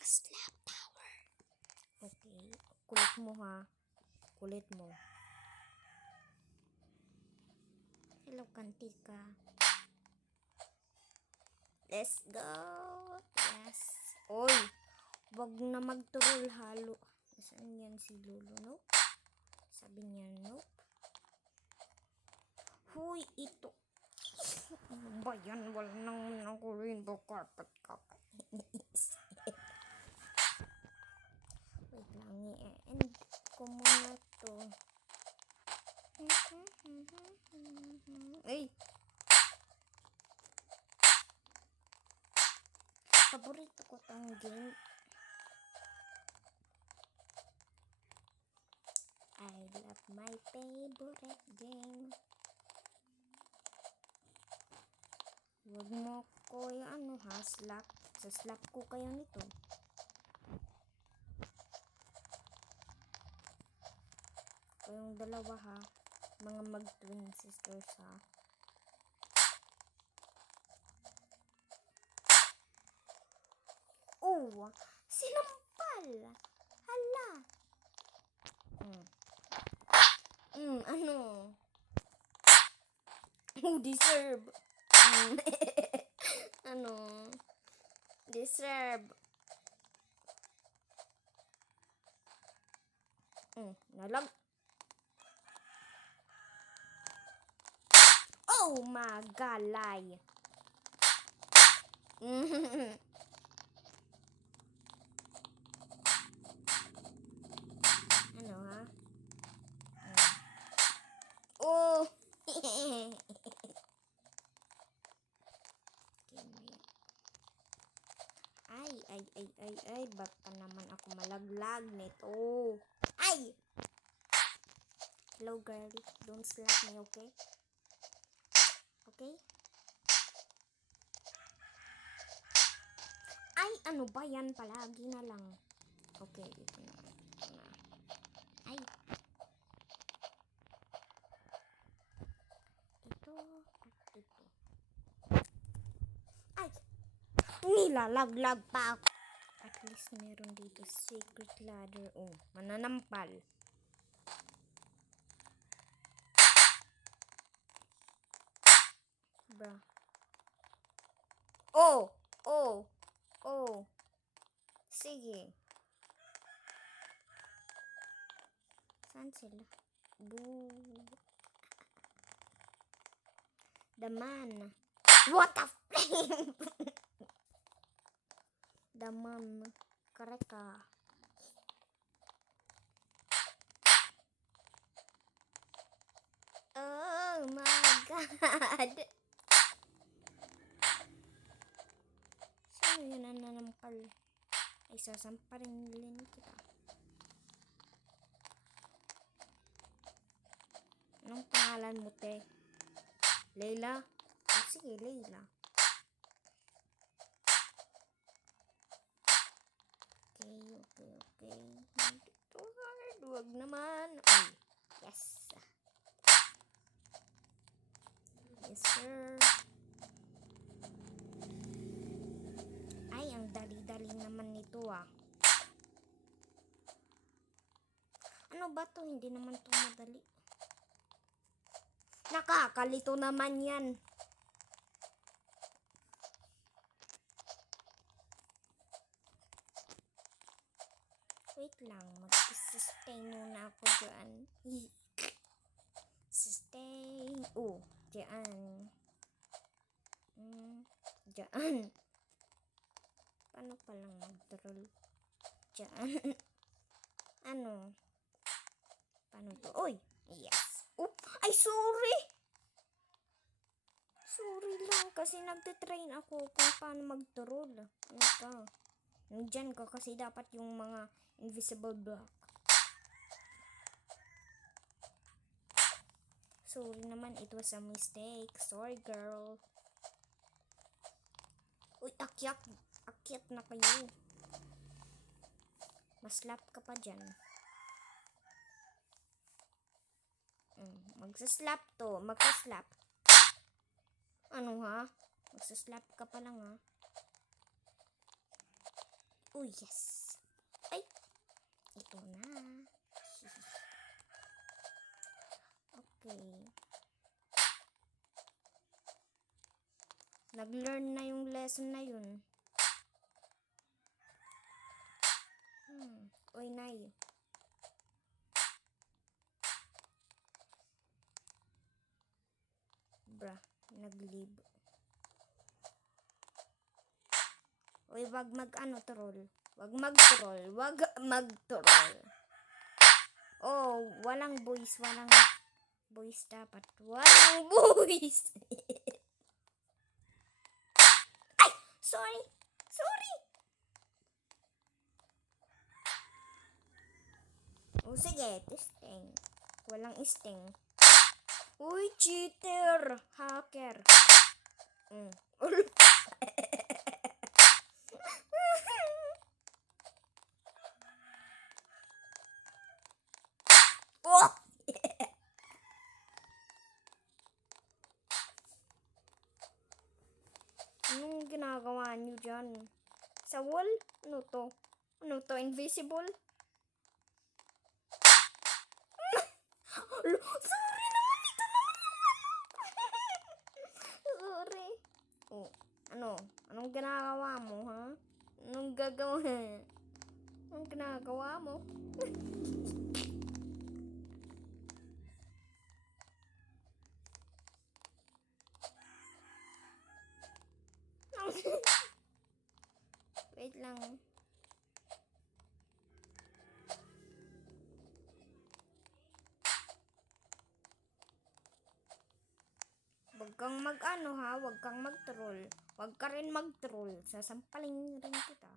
Slap power. Okay. Kulit mo ha. Kulit mo. Hello, Kantika. Let's go. Yes. Oy. Wag na magturol halo. Saan yan si Lolo? Nope. Sabi niya nope. Huy, ito. Ano ba yan? Wala nang ako rainbow carpet kakainis. Wait lang, i-end ko muna to. Ay! Paborito ko tong game. I love my favorite game. Huwag mo ko yung slap. Sa-slap ko kayo nito. Kayong dalawa ha. Mga mag-twin sisters ha. Oh! Sinampal! Hala! Ano? Oh, deserve. Ano? Deserve. Nalag. Oh, magalay. Ano ha? Oh! Ay, baka naman ako malaglag nito. Ay! Hello, girl. Don't slap me, okay? Okay? Ay, ano ba yan? Palagi na lang. Okay, ito na. Ay. Ito. Ay! Nilalaglag pa ako. At least meron dito secret ladder. Oh, mananampal. Bra. Oh! Sige. Saan sila? Boo. The man. What the flame? The man. Kareka. Oh my God. Sino yun ang nanampal? Ay, sasamparin kita. Anong pangalan mo, te? Layla? Oh, sige, Layla. Okay. Ito hard. Huwag naman. Ay, yes. Yes, sir. Ay, ang dali-dali naman nito ah. Ano ba to? Hindi naman to madali. Nakakalito naman yan. Wait lang, mag-sustain muna ako dyan. Sustain. Oh, dyan. Dyan. Paano palang mag-troll? Dyan. Ano? Paano to? Oy! Yes. Oh, ay, sorry! Sorry lang kasi nagtitrain ako kung paano mag-troll. Ano ka? Nandyan ka kasi dapat yung mga invisible block. Sorry naman, it was a mistake. Sorry, girl. Uy, akyat na kayo. Maslap ka pa dyan. Magsaslap to. Magsaslap. Ano ha? Magsaslap ka pa lang ha? Oh, yes. Ay, ito na. Okay. Nag-learn na yung lesson na yun. Oy, Nay. Bra, nag-leave. Oy, wag troll. Wag mag-troll. Wag mag-troll. Oh, walang boys dapat. Walang boys. Ay, sorry. Oh, sige, testing. Walang sting. Uy, cheater. Hacker. Oh! Anong ginagawa niyo dyan? Sa wall? Ano to? Invisible? Sorry naman, ito naman Sorry. Oh, ano? Anong ginagawa mo, ha? Anong gagawin? Anong ginagawa mo? Wait lang. Huwag kang huwag kang mag-troll. Huwag ka rin mag-troll. Sasampalin rin kita.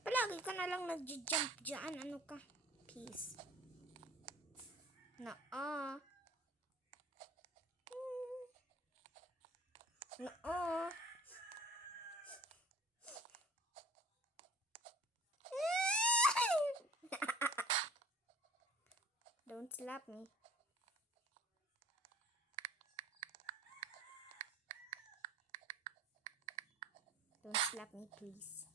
Palagi ka na lang nag-jump dyan. Ano ka? Peace. Naa. Naa. Don't slap me. Don't slap me, please.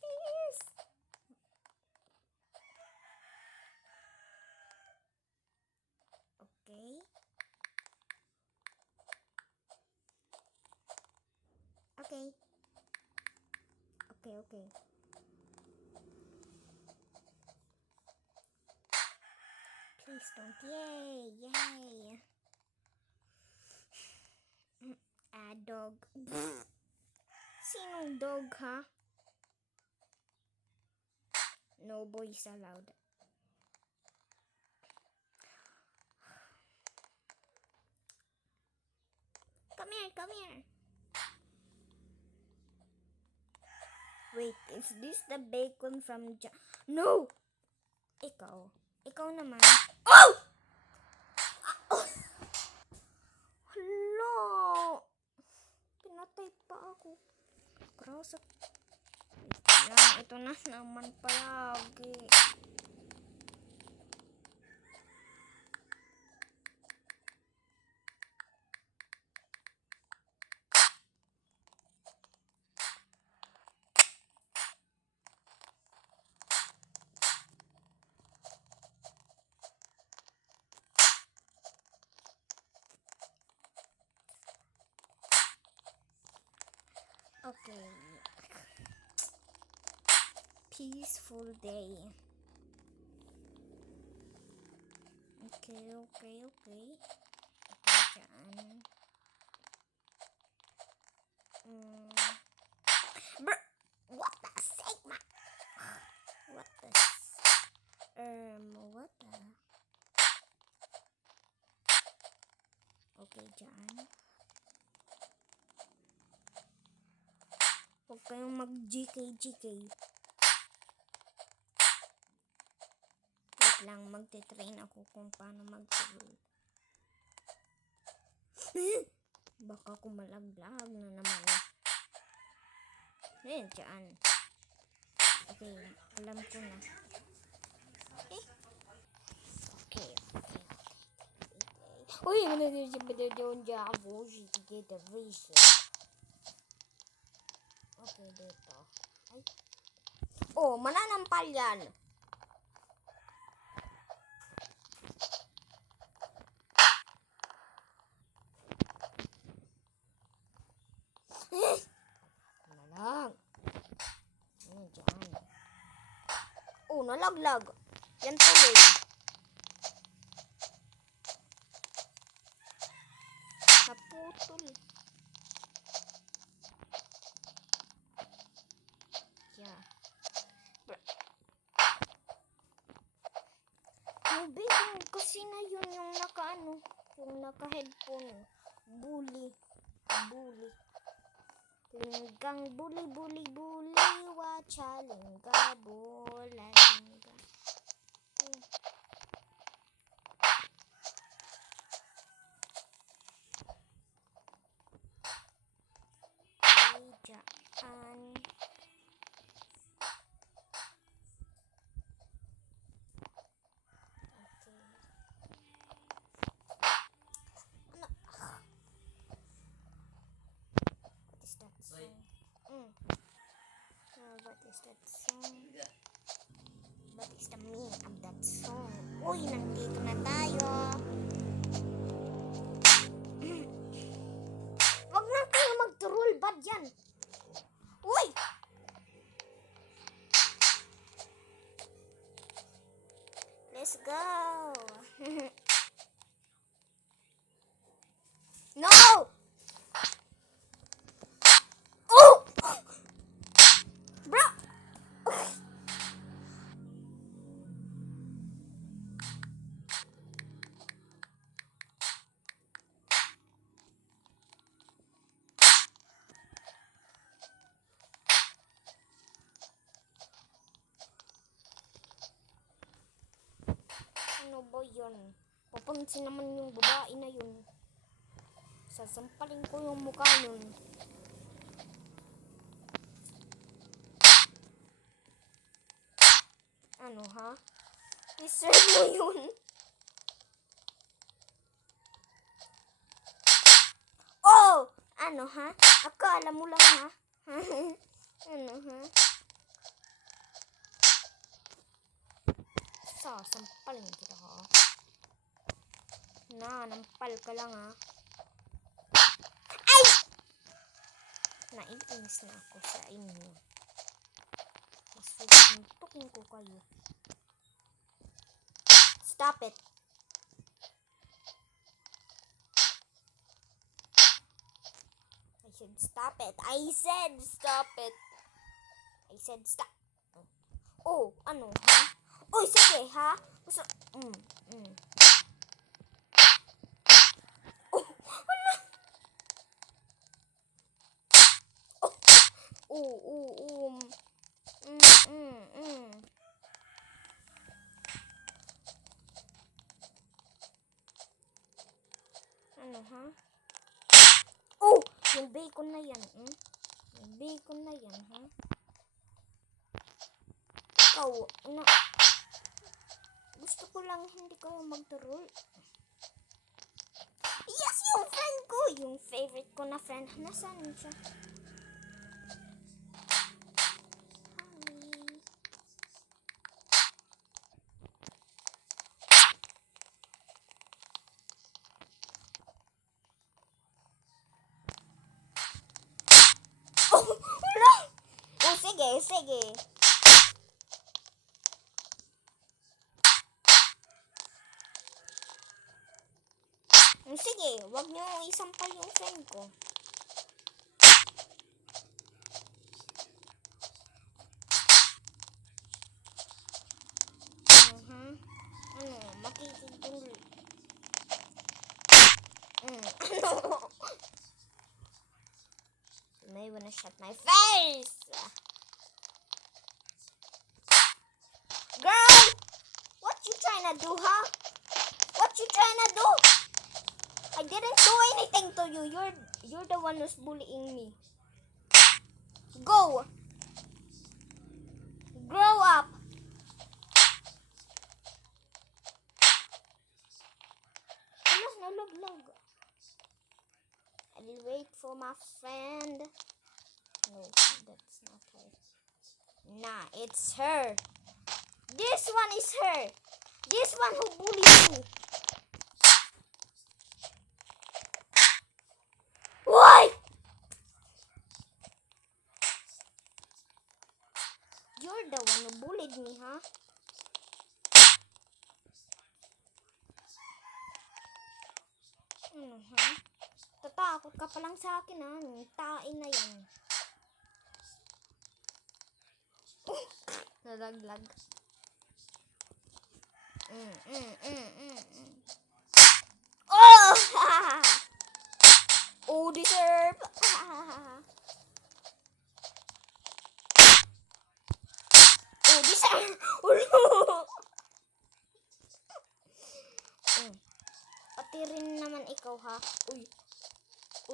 Please. Okay. Okay. Okay. Please don't. Yay. Dog. Sinong dog, ha? No boys allowed. Come here. Wait, is this the bacon from No! Ikaw naman. Oh! Hello! Pinatay pa ako. Krasap. Ito na naman palagi. Okay. Peaceful day. Okay. Dyan. What the Sigma? What the Okay, dyan. Huwag kayong mag-GK. Wait lang, magte-train ako kung paano mag-troll. Baka kumalaglag na naman. Dyan. Okay, alam ko na. Okay. Uy, manatili siya doon dyan. Bullshit, get the reason. Okay, dito. Ay. Oh, mananampal yan. Nalag. Diyan. Oh, nalaglag. Yan tuloy. Naputol. Yeah. Tubig yung kusina yun yung naka-ano. Yung naka-headphone. Bully. Bully. Linggang bully, bully, bully. Wacha lingga, bola lingga. Diyaan. What is that song? What is the meaning of that song? Uy, nandito na tayo. Wag na kayo mag-troll. Bad yan. Uy! Let's go. No! Oh! Bro! Ano ba yun? Papansin naman yung babae na yun. Sasampalin ko yung mukha nun. Ano ha? I-serve mo yun? Oh! Ano ha? Akala mo lang ha? Ano ha? Sasampalin kita ha? Nampal ka lang ha? Ay! Naiinis na ako sa inyo. Masusuntukin ko kayo. Stop it. I said stop it. I said stop it. I said stop. Oh, ano ha? Oh, sige ha? Gusto, Oh, ano? Oh. Ano ha? Oh, yung bacon na yan, Yung bacon na yan, ha? Ikaw, ano? Gusto ko lang hindi kayo mag-troll. Yes, yung friend ko! Yung favorite ko na friend. Nasaan siya? Oh, wala! Oh, sige. Sige, wag niyo isampal yung friend ko. Ano, makikituloy. Ano? You may wanna shut my face! Girl! What you trying to do, huh? What you trying to do? I didn't do anything to you. You're the one who's bullying me. Go! Grow up! Nalaglag. I'll wait for my friend. No, that's not her. Nah, it's her. This one is her. This one who bullied me. Why? You're the one who bullied me, huh? Tatakot ka pa lang sa akin, ha? Tain na yan. Nalaglag. Oh! Oh, deserve. Oh, deserve. Pati rin naman ikaw, ha? Uy,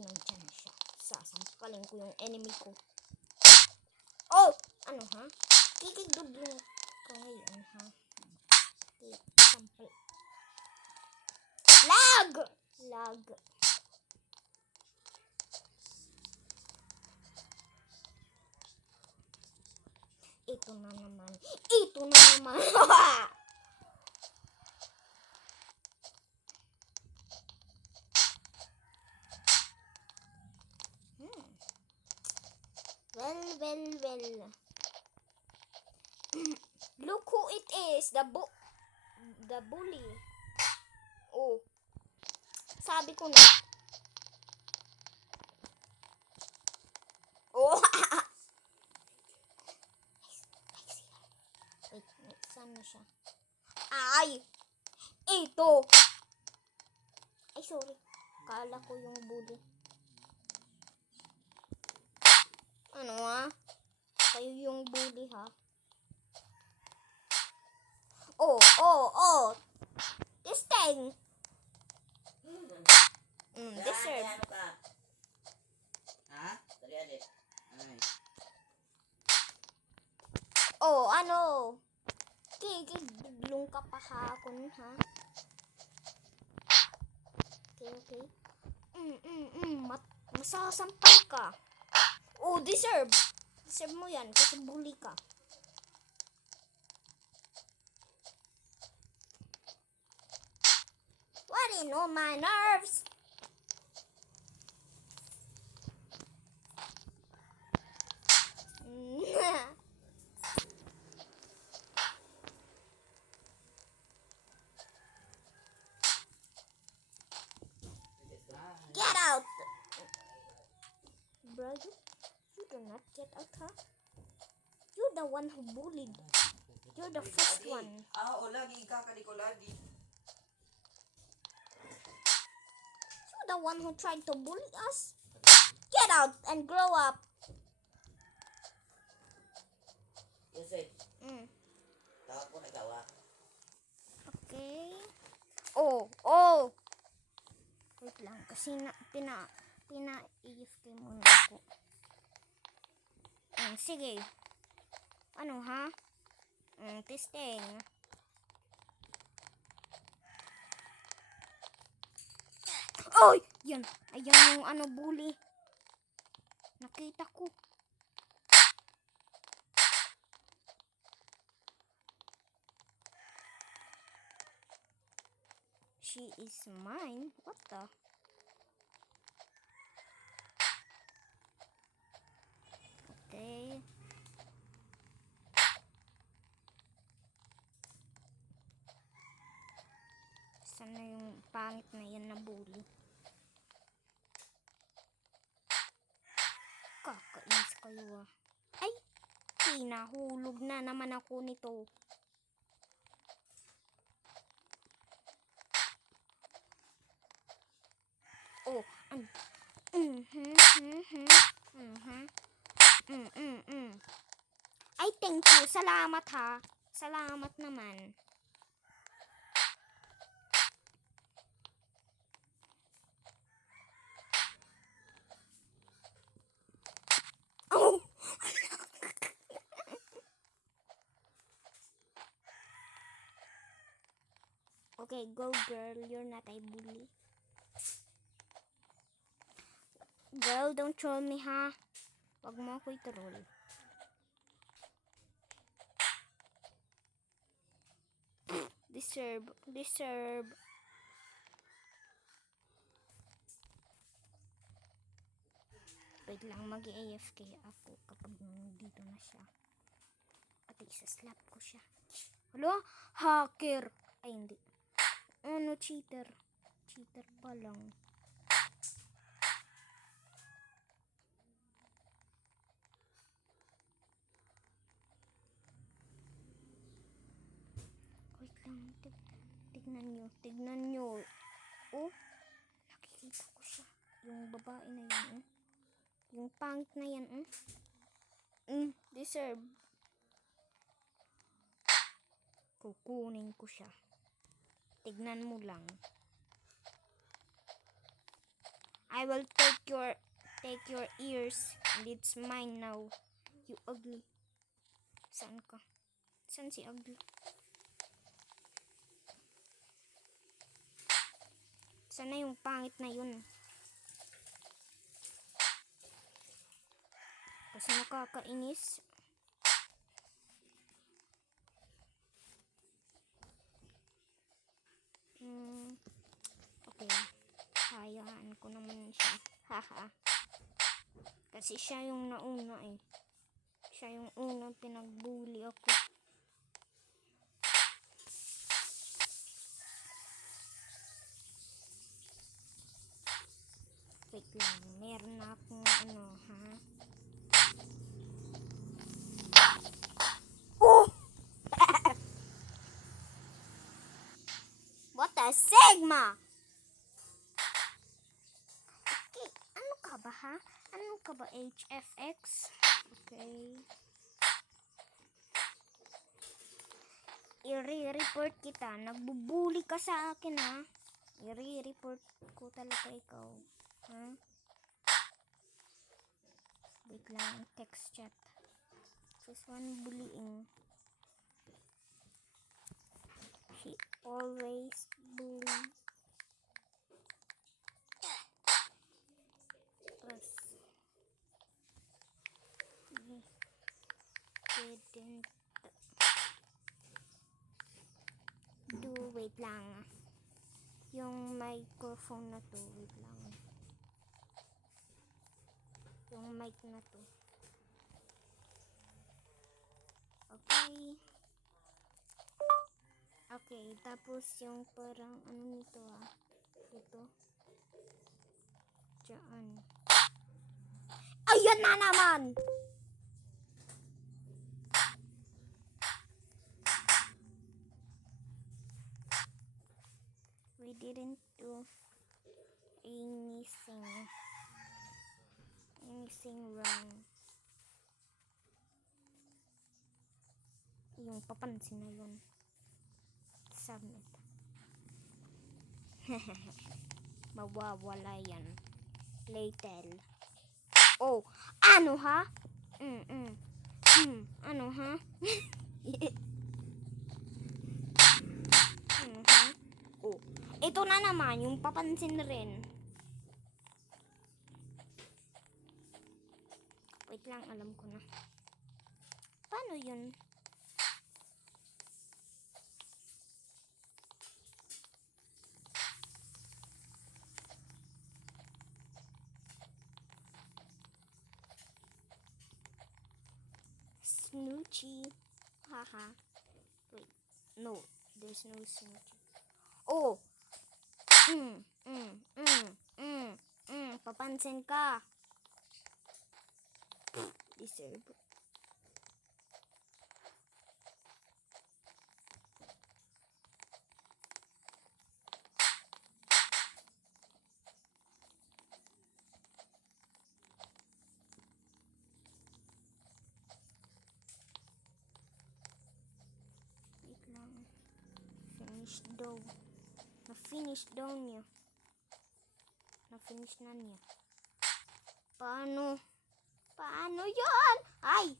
nandyan siya. Sasampalin ko yung enemy ko. Oh! Ano, ha? Kikigdudlong ka ngayon, ha? Sampal. Lag! Ito na naman. Well. Look who it is. The bully. Oh. Sabi ko na. Oh. Wait, saan na siya? Ay! Ito! Ay, sorry. Kala ko yung bully. Ano, ha? Kayo yung bully, ha? Oh. This thing. Deserve. Ano ka? Ha? Tali ade. Ay. Oh, ano? Kikigdudlong ka pa hakon, ha? Okay. Masasampal ka. Oh, deserve. Deserve mo yan kasi bully ka. What in all my nerves? Get out! Bro, you do not get out, huh? You're the one who bullied. You're the first one. Lagi kakali ko lagi. You're the one who tried to bully us. Get out and grow up. Yes, eh. Tawag ko nagawa. Okay. Oh. Wait lang, kasi pina-EFK muna ako. Sige. Ano, ha? Testing. Oy! Yan. Ayan yung bully. Nakita ko. She is mine. What the? Okay. Sana yung pangit na yan na bully. Kakainis kayo, ah. Ay! Pinahulog na naman ako nito. Oh, Ay, thank you. Salamat, ha. Salamat naman. Oh! Okay, go girl. You're not a bully. Girl, don't troll me, ha? Wag mo ako i-troll. Deserve. Wait lang, mag-AFK ako kapag dito na siya. At isa-slap ko siya. Hala? Hacker! Ay, hindi. Ano, cheater. Cheater pa lang. Wait lang. Tignan nyo. Oh, nakikita ko siya. Yung babae na yan, Yung pangit na yan, deserve. Kukunin ko siya. Tignan mo lang. I will take your ears, and it's mine now. You ugly. Saan ka? Saan si ugly? Sana yung pangit na yun. Kasi nakakainis. Okay. Hayaan ko naman siya. Haha. Kasi siya yung nauna eh. Siya yung unang pinagbully ako. Wait lang. Meron na akong ha? Oh! What a Sigma! Okay. Ano ka ba, ha? Ano ka ba, HFX? Okay. I-report kita. Nagbubuli ka sa akin, ha? I-report ko talaga ikaw. Ha? Wait lang, text chat. This one bullying. She always bully us. We didn't do, wait lang. Yung microphone na to, wait lang. Yung mic na to. Okay. Okay, tapos yung parang ano nito ito. Diyan. Ayan na naman! We didn't do anything wrong. Yung papansin na yun. Submit. Mawawala yan. Later. Oh, ano ha? Ano ha? Oh, ito na naman yung papansin rin. Wait lang, alam ko na. Paano yun? Snoochie. Haha. Wait. No. There's no snoochie. Oh. Papansin ka. Deserve. Na-finish daw niya. Na-finish na niya. Paano? Paano yun? Ay!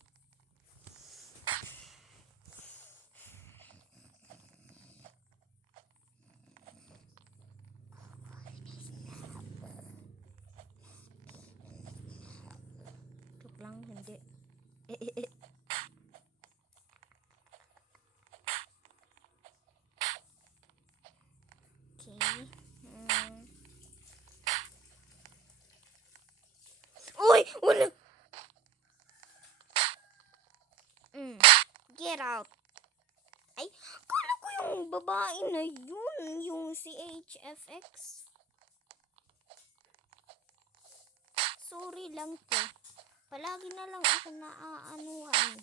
Ade. Okay. Uy! Wala! Get out. Ay, kala ko yung babae na yun. Yung si HFX. Sorry lang po. Palagi na lang ako naaanuhan.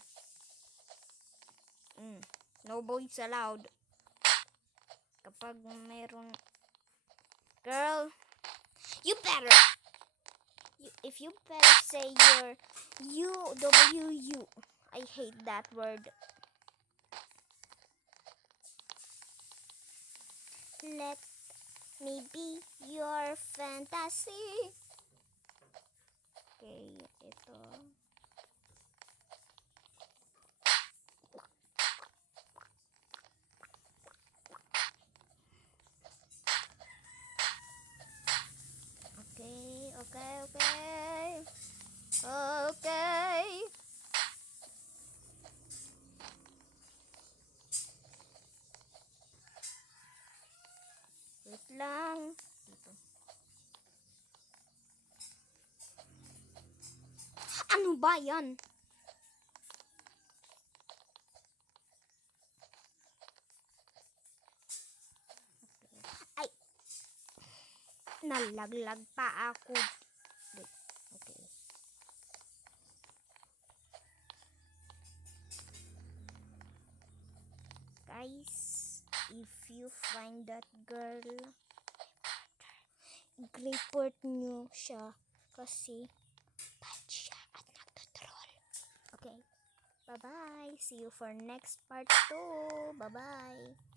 No voice allowed. Kapag meron... Girl, you better... if you better say your UWU. I hate that word. Let me be your fantasy. Okay, ito. Okay. Wait lang. Dito. Ano ba yan? Ay! Nalaglag pa ako. Okay. Guys, if you find that girl, i-report nyo siya kasi bad siya at nagtotroll. Okay. Bye-bye. See you for next part 2. Bye-bye.